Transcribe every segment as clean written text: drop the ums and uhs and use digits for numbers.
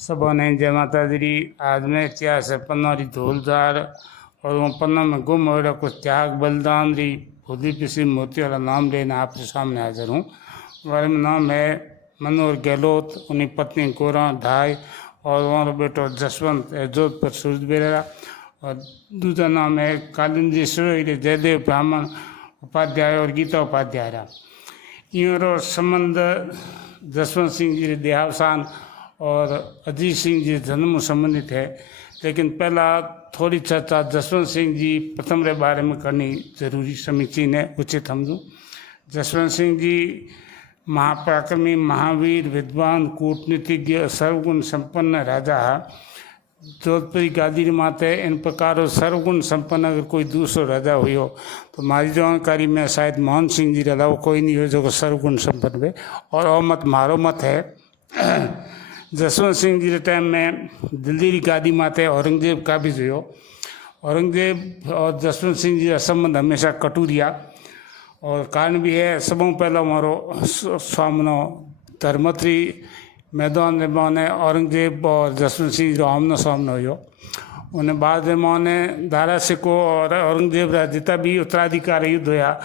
सबों ने जय माता दी। आज मैं इतिहास है पन्ना री धूलधार और वो पन्ना में गुम हो रहा कुछ त्याग बलिदान री खुदी पिसी मोती वाला नाम लेने आपके सामने हाजिर हूँ। हमारे में नाम है मनोहर गहलोत, उनकी पत्नी गोरा ढाई और वहाँ बेटो जसवंत जोधपुर सूरज बेरा। और दूसरा नाम है कालिंदी सुरेश जयदेव ब्राह्मण उपाध्याय और गीता उपाध्याय रहा। इनरो संबंध जसवंत सिंह जी देहावसान और अजीत सिंह जी जन्म संबंधित है, लेकिन पहला थोड़ी चर्चा जसवंत सिंह जी प्रथम के बारे में करनी जरूरी समीचीन है, उचित समझूँ। जसवंत सिंह जी महापराक्रमी, महावीर, विद्वान, कूटनीतिज्ञ, सर्वगुण संपन्न राजा है। जोधपुरी गादी माते इन प्रकार सर्वगुण संपन्न अगर कोई दूसरो राजा हुई हो तो हमारी जानकारी में शायद मोहन सिंह जी अलावा कोई नहीं हो जो सर्वगुण संपन्न हुए। और वो मत मारो मत है जसवंत सिंह जी के टाइम में दिल्ली की गादी माते औरंगजेब काबिज हुई। औरंगजेब और जसवंत सिंह जी का संबंध हमेशा कटु रहा और कारण भी है सबों पहला मारो सामनो धर्मत्री मैदान में माने औरंगजेब और जसवंत सिंह जो आमनो सामनो हुई। उन्हें बाद में माने दारा सिको और औरंगजेब का जितना भी उत्तराधिकार युद्ध होया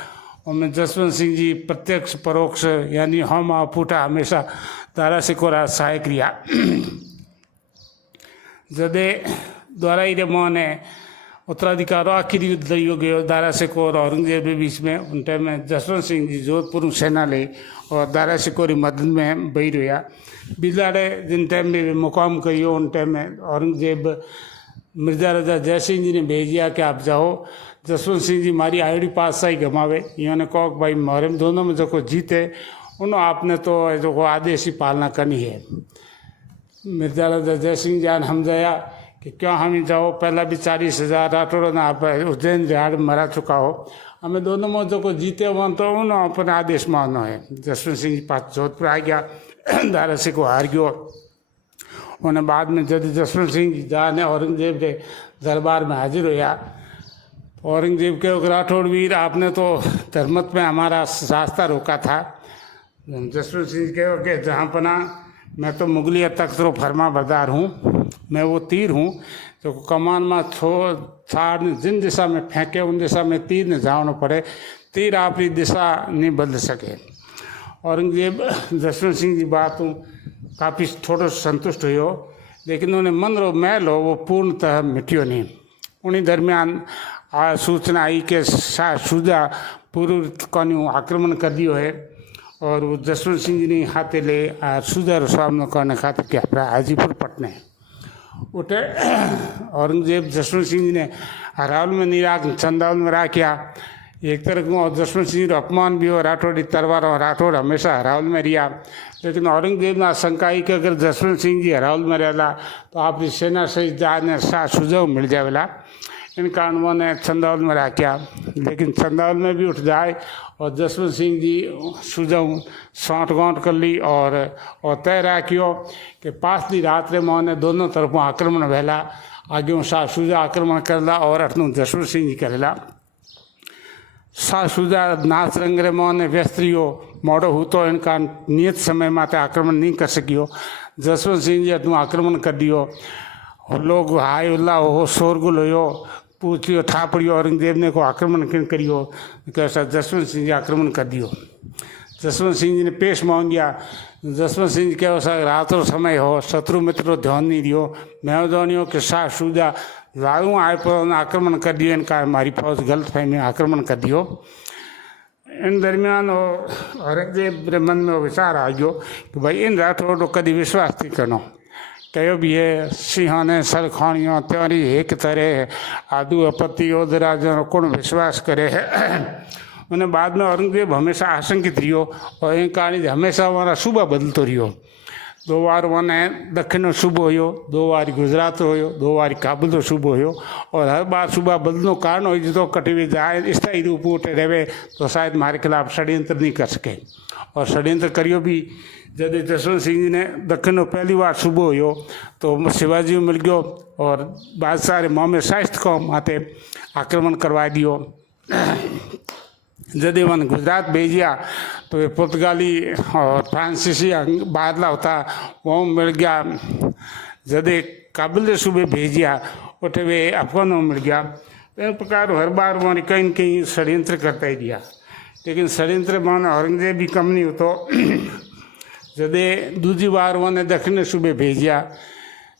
उनमें जसवंत सिंह जी प्रत्यक्ष परोक्ष यानी हम फूटा हमेशा दारा सिको रा सहायक रिया। जदे द्वारा ही माने उत्तराधिकार आखिरी युद्ध लड़ियो गयो दारा सिको और औरंगजेब के बीच में। उन टाइम में जसवंत सिंह जी जोधपुर सेना ले और दारा सिको की मदद में बही रहा। बिलाड़े जिन टाइम में मुकाम करियो उन टाइम में औरंगजेब मिर्जा राजा जय सिंह जी ने भेज दिया कि आप जाओ जसवंत सिंह जी हमारी आईडी पास ही गमावे। इन्होंने कहो भाई हमारे दोनों में जो को जीते उन्होंने आपने तो जो को आदेश ही पालना करनी है। मिर्जा राजा जय सिंह जान हम जाया कि क्यों हम ही जाओ, पहला भी 40,000 राठौड़ ना आप उज्जैन रिहाड़ मरा चुका हो, हमें दोनों में जो को जीते वहाँ तो उन्होंने अपने आदेश मानो है। जसवंत सिंह जी पास जोधपुर आ गया, दारा सिको हार गयो। उन्हें बाद में जब जसवंत सिंह जी जाने औरंगजेब के दरबार में हाजिर होया। औरंगजेब के राठौड़ वीर आपने तो धर्मत में हमारा रास्ता रोका था। जसवंत सिंह कहो कि जहाँ पना मैं तो मुगलिया तख्त रो फरमा बरदार हूँ, मैं वो तीर हूँ जो कमान में छाड़ जिन दिशा में फेंके उन दिशा में तीर ने जाना पड़े, तीर अपनी दिशा नहीं बदल सके। औरंगजेब जसवंत सिंह जी बात काफ़ी थोड़ा संतुष्ट हुई, लेकिन उन्हें मन रो मैल हो वो पूर्णतः मिटियो नहीं। उन्हीं दरमियान सूचना आई कि शाह शुजा पूर्व कन्यू आक्रमण कर दियो है और वो जसवंत सिंह जी ने हाथे ले शुजा रो सामना करने खातिर क्या हाजीपुर पटने उठे। औरंगजेब जसवंत सिंह जी ने हरावल में नहीं राख चंदावल में राखिया। एक तरह को जसवंत सिंह रो अपमान भी हो, राठौड़ी तलवार और राठौड़ हमेशा हरावल में रिया। लेकिन औरंगजेब ने शंका आई कि अगर जसवंत सिंह जी हरावल में रहला तो आपकी सेना से जाने शाह सुझाव मिल जाएगा। इन कारणों ने चंदावल में राखिया, लेकिन चंदावल में भी उठ जाए और जसवंत सिंह जी सुझाव साँठ गाँठ कर ली और तय राखियो कि पाँचली रात रे मोने दोनों तरफों आक्रमण वेला। आगे शाह सुजा आक्रमण करला और अठनू जसवंत सिंह जी करेला। शाह सुजा नाच रंग रे मोने व्यस्त रियो, मोड़ो हो तो इनका नियत समय माते आक्रमण नहीं कर सकियो। जसवंत सिंह जी अठनू आक्रमण कर दियो, लोग हाय उल्ला हो शोरगुल हो पूछियो ठापड़ियो औरंगजेब ने को आक्रमण क्यों करियो, कैसा जसवंत सिंह जी आक्रमण कर दियो। जसवंत सिंह जी ने पेश मांग गया। जसवंत सिंह जी क्या रात रो समय हो, शत्रु मित्र ध्यान नहीं दियो, मैं जानियो कि शाह शुजा लाड़ू आए पर आक्रमण कर दियो, इनका हमारी फौज गलत फहमी आक्रमण कर दियो। इन दरमियान औरंगजेब के मन में विचार आ गयो कि भाई इन राठौड़ को कभी विश्वास नहीं करनो। कहो भी है सिंहाने सलखानियों त्यारी एक तरह आदू अपत्ति राजा कौन विश्वास करे है। उन्हें बाद में औरंगजेब हमेशा आशंकित रियो और इन कहानी हमेशा हमारा सूबा बदलते रियो। 2 बार वने दक्षिण सूबो हो, 2 बार गुजरात हो, 2 बार काबुल तो सूबो हो और हर बार सूबा बदलने कारण हो जो कटी हुई जाए स्थायी रूप उठे रहे तो शायद हमारे खिलाफ षड्यंत्र नहीं कर सके। और षड्यंत्र करियो भी जब जसवंत सिंह जी ने दक्षिण पहली बार सूबो हो तो शिवाजी मिल गयो और बादशाह रे मोहम्मद शाइस्त को माते आक्रमण करवा दियो। जब वन गुजरात भेजिया तो ये पुर्तगाली और फ्रांसीसी बादला होता वो मिल गया। जदे काबिल सूबे भेजिया उठे वे अफगानों मिल गया। इन प्रकार हर बार वो कहीं न कहीं षड्यंत्र करता ही दिया, लेकिन षड्यंत्र मान औरंगजेब भी कम नहीं हो। तो जदे दूसरी बार उन्होंने दक्षिण सूबे भेजिया,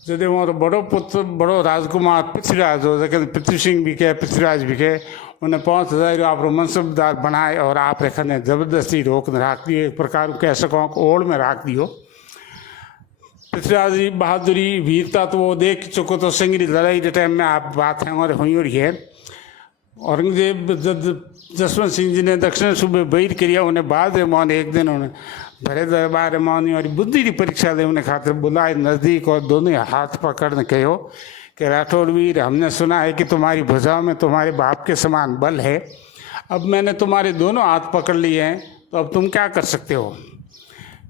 जदे वो बड़ो पुत्र बड़ो राजकुमार पृथ्वीराज हो, लेकिन पृथ्वी सिंह भी कहे पृथ्वीराज भी कहे, उन्हें 5000 आप मनसबदार बनाए और आप रखने जबरदस्ती रोक रख दिए, एक प्रकार कह सको ओढ़ में रख दियो। पृथ्वीराज जी बहादुरी वीरता तो वो देख चुको, तो सिंगरी लड़ाई के टाइम में आप बात है और हुई और है। औरंगजेब जब जसवंत सिंह जी ने दक्षिण सूबे बैर किया, उन्हें बाद में एक दिन उन्हें भरे दरबार में और बुद्धि की परीक्षा देने खातिर बुलाए नज़दीक और दोनों हाथ पकड़ने कहो कि राठौड़ वीर, हमने सुना है कि तुम्हारी भुजाओं में तुम्हारे बाप के समान बल है। अब मैंने तुम्हारे दोनों हाथ पकड़ लिए हैं, तो अब तुम क्या कर सकते हो।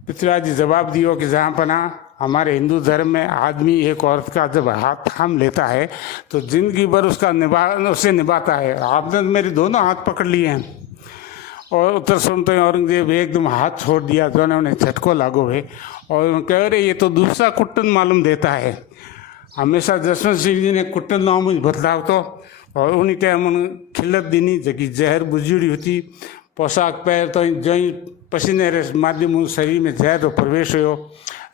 पृथ्वीराज जी जवाब दियो कि जहाँ पना हमारे हिंदू धर्म में आदमी एक औरत का जब हाथ थाम लेता है तो जिंदगी भर उसे निभाता है। आपने मेरे दोनों हाथ पकड़ लिए हैं। और उत्तर सुनते ही औरंगजेब एकदम हाथ छोड़ दिया, जो उन्हें झटको लागो है और कह रहे ये तो दूसरा कुट्टन मालूम देता है। हमेशा जसवंत सिंह जी ने कुट्टन नाम बदलाव तो और उन्हीं के मन खिल्लत दिनी जबकि जहर बुजुड़ी होती, पोशाक पैर तो जई पसीने रे माध्यम शरीर में जहर तो प्रवेश हो।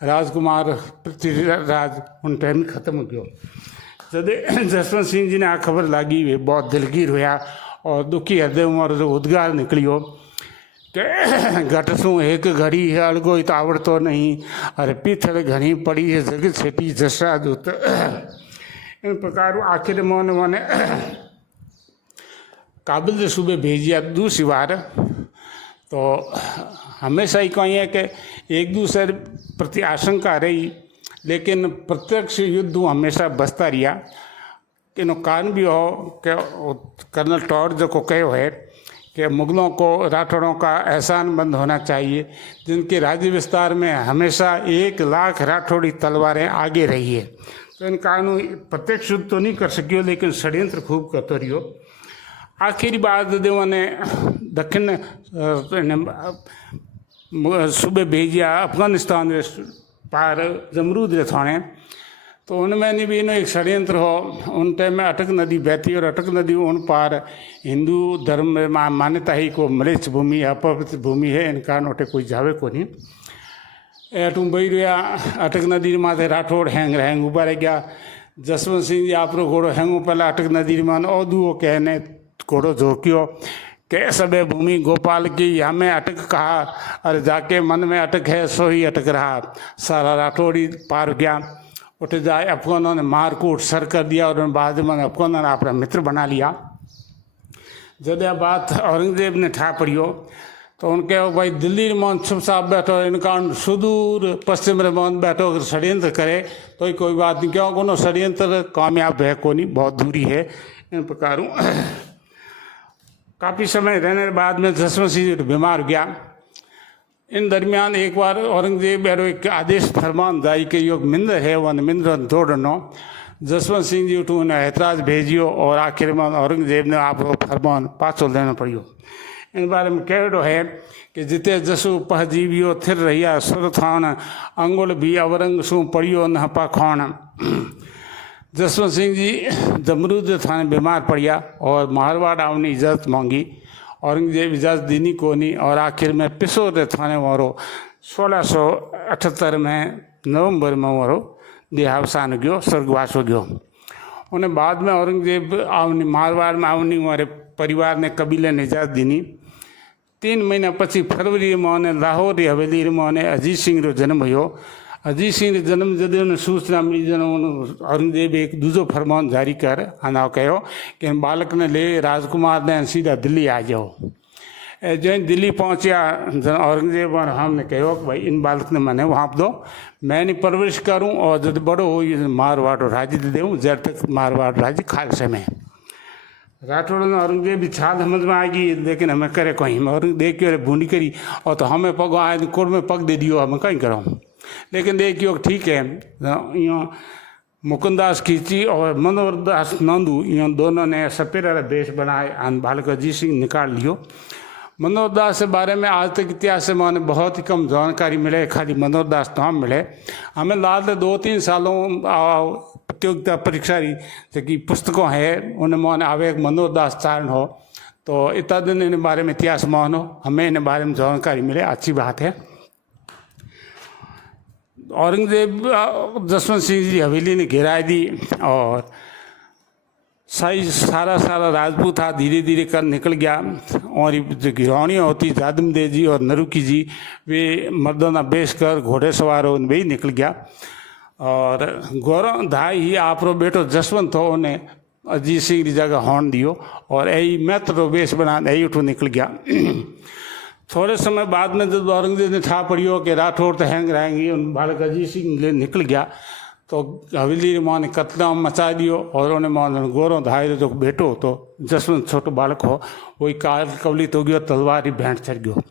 राजकुमार पृथ्वीराज उन टाइम खत्म हो गयो। जब जसवंत सिंह जी ने आ खबर लागी, वे बहुत दिलगीर हुआ और दुखी हृदय और उद्गार निकलियो कि घट सू एक घड़ी है अलगो तो आवड़ तो नहीं, अरे पीथल घनी पड़ी है जग छेटी जसरा दूत। इन प्रकार आखिर मोने काबिल सूबे भेजिया दूसरी बार। तो हमेशा ही कही है कि एक दूसरे प्रति आशंका रही, लेकिन प्रत्यक्ष युद्ध हमेशा बसता रहा। कि कारण भी हो कि कर्नल टॉड जो को कहो है कि मुगलों को राठौड़ों का एहसान बंद होना चाहिए, जिनके राज्य विस्तार में हमेशा 1 लाख राठौड़ी तलवारें आगे रही है। तो इन कारणों प्रत्यक्ष युद्ध तो नहीं कर सकियो, लेकिन षड्यंत्र खूब करते रहियो। आखिरी बात देव ने दक्षिण सूबे भेजिया अफगानिस्तान पार जमरूद रे थाने। तो उनमें भी इनो एक षड्यंत्र हो। उन टाइम में अटक नदी बहती और अटक नदी उन पार हिंदू धर्म में मान्यता ही को मलेच्छ भूमि है, अपवित्र भूमि है, इन कारण उठे कोई जावे को नहीं। एटू बही रहा अटक नदी माथे राठौड़ हैंग उबा रह गया। जसवंत सिंह जी आप घोड़ो हैंगू पहला अटक नदी मान औदू कहने घोड़ो झोंकियो के सबे भूमि गोपाल की हमें अटक कहा, और जाके मन में अटक है सो ही अटक रहा। सारा राठौड़ी पार गया। उठ जाए अफगानों ने मार कूट सर कर दिया और बाद में अफगानों ने अपना मित्र बना लिया। जब यह बात औरंगजेब ने ठा पड़ियो तो उनके भाई दिल्ली में चुपचाप बैठो, इनका सुदूर पश्चिम में बैठो, अगर षड्यंत्र करे तो कोई बात नहीं, क्यों कोनो षड्यंत्र कामयाब है को नहीं, बहुत दूरी है। इन प्रकार काफ़ी समय रहने के बाद में जसवंत सिंह बीमार हो गया। इन दरमियान एक बार औरंगजेब एक आदेश फरमान जारी के योग मिंद्र है वन मिंद्र दौड़नो। जसवंत सिंह जी उठू उन्हें ऐतराज भेजियो और आखिर में औरंगजेब ने आप फरमान पाछो लेना पड़ियो। इन बारे में कहो है कि जिते जसु पहजीवियो थिर रहिया सुर थान अंगुल भी अवरंग सू पड़ियो न पाखौन। जसवंत सिंह जी जमरूद थाने बीमार पड़िया और मारवाड़ आवनी इजाज़त मांगी। औरंगजेब इजाज़त दीनी को नहीं और आखिर में पिसोर थाने वारो 1678 में नवंबर में वारो देहावसान गयो, स्वर्गवास हो गयो। उन्हें बाद में औरंगजेब आवनी मारवाड़ में आवनी वारे परिवार ने कबीले ने इजाज़त दीनी। 3 महीना पछी फरवरी में उन्हें लाहौर की हवेली में उन्हें अजीत सिंह रो जन्म हुयो। अजीत सिंह रे जन्म जदे उन्हें सूचना मिली जन औरंगजेब एक दूसरो फरमान जारी कर अना कहो कि बालक ने ले राजकुमार ने सीधा दिल्ली आ जाओ। जो दिल्ली पहुंचा औरंगजेब और हमने कहो कि भाई इन बालक ने मैंने वहाँ दो, मैं नहीं परवरिश करूँ और जब बड़ो हो मारवाड़ राज्य दे दूँ, जब तक मारवाड़ राज्य खालसे में। राठौड़ ने औरंगजेब भी छाल समझ में आएगी, लेकिन हमें करे कहीं और देखियो बूंदी करी और तो हमें पग आए कोर्ट में पग दे दियो, हमें कहीं करो। लेकिन देखियो ठीक है, यो मुकुंदास खींची और मनोहर दास नंदू इन दोनों ने सपेरा वेश बनाए बालक अजीत सिंह निकाल लियो। मनोहर दास के बारे में आज तक इतिहास से मैंने बहुत ही कम जानकारी मिले, खाली मनोहर दास नाम मिले। हमें लाल 2-3 सालों प्रतियोगिता परीक्षा जी पुस्तकों है उनमें मैंने आवे एक मनोहर दास चारण हो, तो इतना दिन इन बारे में इतिहास मानो हमें इन बारे में जानकारी मिले, अच्छी बात है। औरंगजेब जसवंत सिंह जी हवेली ने गिराई दी और सारा राजपूत था धीरे धीरे कर निकल गया। और जो गिरौनियाँ होती जादम देव जी और नरुकी जी वे मर्दाना बेच कर घोड़े सवार हो उनमें ही निकल गया। और गौरव धाई ही आप रो बेटो जसवंत हो उन्हें अजीत सिंह की जगह हॉर्न दियो और यही मैत्र रो बेस बना यही उठो निकल गया। थोड़े समय बाद में जब औरंगजेब ने था पड़ियो कि राठौड़ तो हैंग रहेंगी, उन बालक अजीत सिंह निकल गया तो हवेली माँ ने कतलाम मचा दियो और उन्हें माँ गौरव धाई जो बेटो तो जसवंत छोटो बालक हो वही काल कवलित हो गयो, तलवार ही भेंट चढ़ गयो।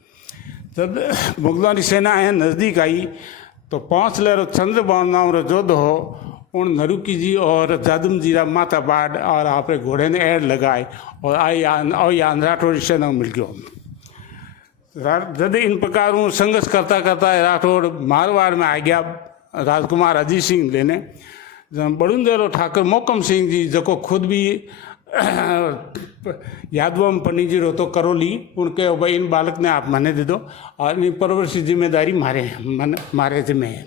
जब मुगलों की सेना है नज़दीक आई तो 5 लहरों चंद्रबाण नाम रो जोध हो उन नरुकी जी और जादम जी रा माता बाढ़ और आप घोड़े ने ऐड लगाए और आई राठौड़ सेना मिल गयो। जब इन प्रकार संघर्ष करता करता राठौड़ मारवाड़ में आ गया राजकुमार अजीत सिंह लेने। बड़ुंदेरो ठाकुर मोकम सिंह जी जो खुद भी यादव में पंडित जी रो तो करोली उनके भाई इन बालक ने आप मने दे दो और इन परवरिश की जिम्मेदारी मारे जिम्मे है।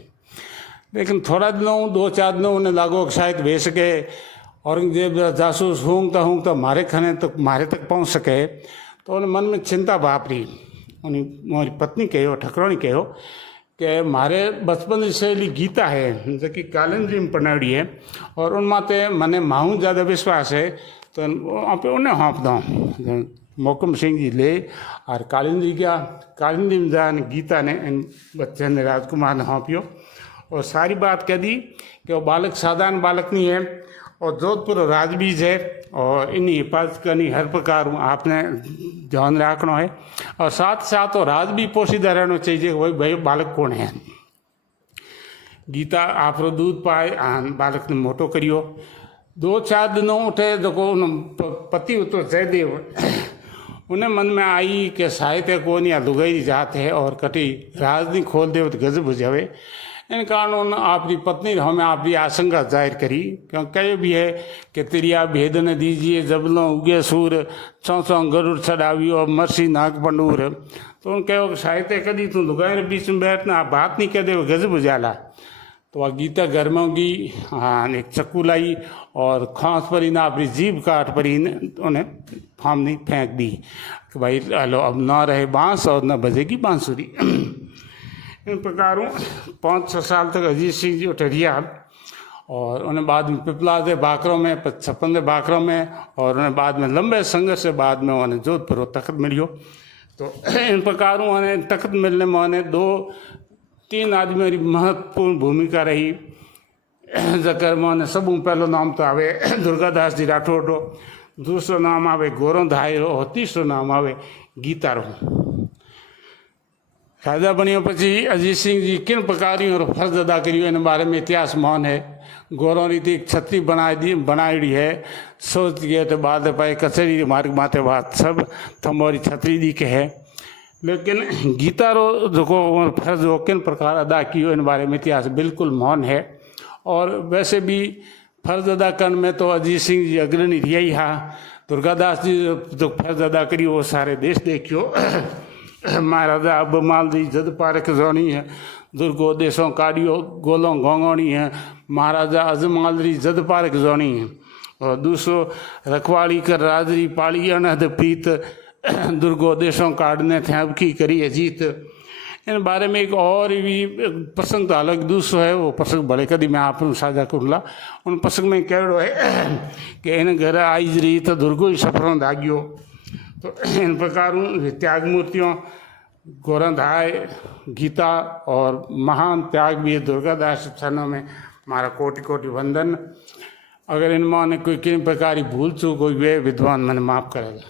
लेकिन थोड़ा दिनों 2-4 दिनों उन्हें लागू शायद भेज सके औरंगजेब जासूस हूँगता मारे खाने तक मारे तक पहुँच सके, तो उन्हें मन में चिंता वापरी। उन्हें मोरी पत्नी कहो ठकराणी कहो कि मारे बचपन की सहेली गीता है जो कि कालिंदी में पढ़ाड़ी है और उन माते मने माहूँ ज़्यादा विश्वास है तो आप उन्हें हाँप दो। मोकम सिंह जी ले और कालिंदी में जान गीता ने इन बच्चे ने राजकुमार ने हाँपियो और सारी बात कह दी कि वो बालक साधारण बालक नहीं है और जोधपुर राजबीज है और इन्हीं हिफाजत करनी हर प्रकार आपने ध्यान रखना है और साथ साथ वो राज भी पोशीदा रहना चाहिए वही भाई बालक कौन है। गीता आप दूध पाए बालक ने मोटो करियो। 2-4 दिनों उठे जो पति उतो जयदेव उन्हें मन में आई कि साहित्य कौन या लुगाई जात है और कटी राज नहीं खोल दे तो गजब हो जावे। इन कारण उन्होंने अपनी पत्नी हमें अपनी आशंका जाहिर करी क्योंकि कहे भी है कि तिरिया भेद न दीजिए जबलों उगे सूर चौसों गरुड़ चढ़ावियो और मरसी नाग पंडूर। तो उन्होंने कहो कि साहित्य कदी तू लुगाई बीच में बैठना आप बात नहीं कर दे वो गजब उजाला। तो वह गीता घर में होगी एक चक्कू लाई और खांस पर ही ना अपनी जीभ काट पर ही उन्हें फामनी फेंक दी कि भाई लो अब ना रहे बांस और न बजेगी बांसुरी। इन प्रकारों 5-6 साल तक अजीत सिंह जी उठरिया और उन्हें बाद में पिपला दे बाकरों में 56 बाकरों में और उन्हें बाद में लंबे संघर्ष से बाद में उन्हें जोधपुर तख्त मिलियो। तो इन प्रकारों उन्हें तख्त मिलने में उन्हें 2-3 आदमियों की महत्वपूर्ण भूमिका रही। जकर में सब पहलो नाम तो आवे दुर्गादास जी राठौड़ रो, दूसरो नाम आवे गौरव धाई रो और तीसरो नाम आवे गीता रो। राजा बनियो पची अजीत सिंह जी किन प्रकार और फर्ज अदा करियो इन बारे में इतिहास मान है। गौरव रीति छत्री बनाई है सोच गए तो बाद पाए कचहरी मार्ग माते बात सब थमोरी छत्री दी के है। लेकिन गीता रो जो फर्ज वो किन प्रकार अदा कियो इन बारे में इतिहास बिल्कुल मौन है। और वैसे भी फर्ज अदा करने में तो अजीत सिंह जी अग्रणी यही हा। दुर्गादास जी जो फर्ज अदा करियो वो सारे देश देखियो। महाराजा अबमाल दी जद पारक जोनी है दुर्गो देशों काडियो गोलों गोंगोनी है। महाराजा अजमाल दी जद पारक जोनी है और दूसरो रखवाड़ी कर राजरी पाली अनहद प्रीत दुर्गो देशों काटने थे अब की करी अजीत। इन बारे में एक और भी प्रसंग तो अलग दूसरो है वो प्रसंग बड़े कदी मैं आप साझा करूँगा। उन प्रसंग में कहो है कि इन घर आई रही तो दुर्गो ही सफरों दागियो। तो इन प्रकार त्याग मूर्तियों गौरवधाय गीता और महान त्याग भी दुर्गादास चरणों में हमारा कोटि कोटि वंदन। अगर इनमें कोई किन प्रकार की भूल चूक हुई वे विद्वान मैंने माफ़ करेगा।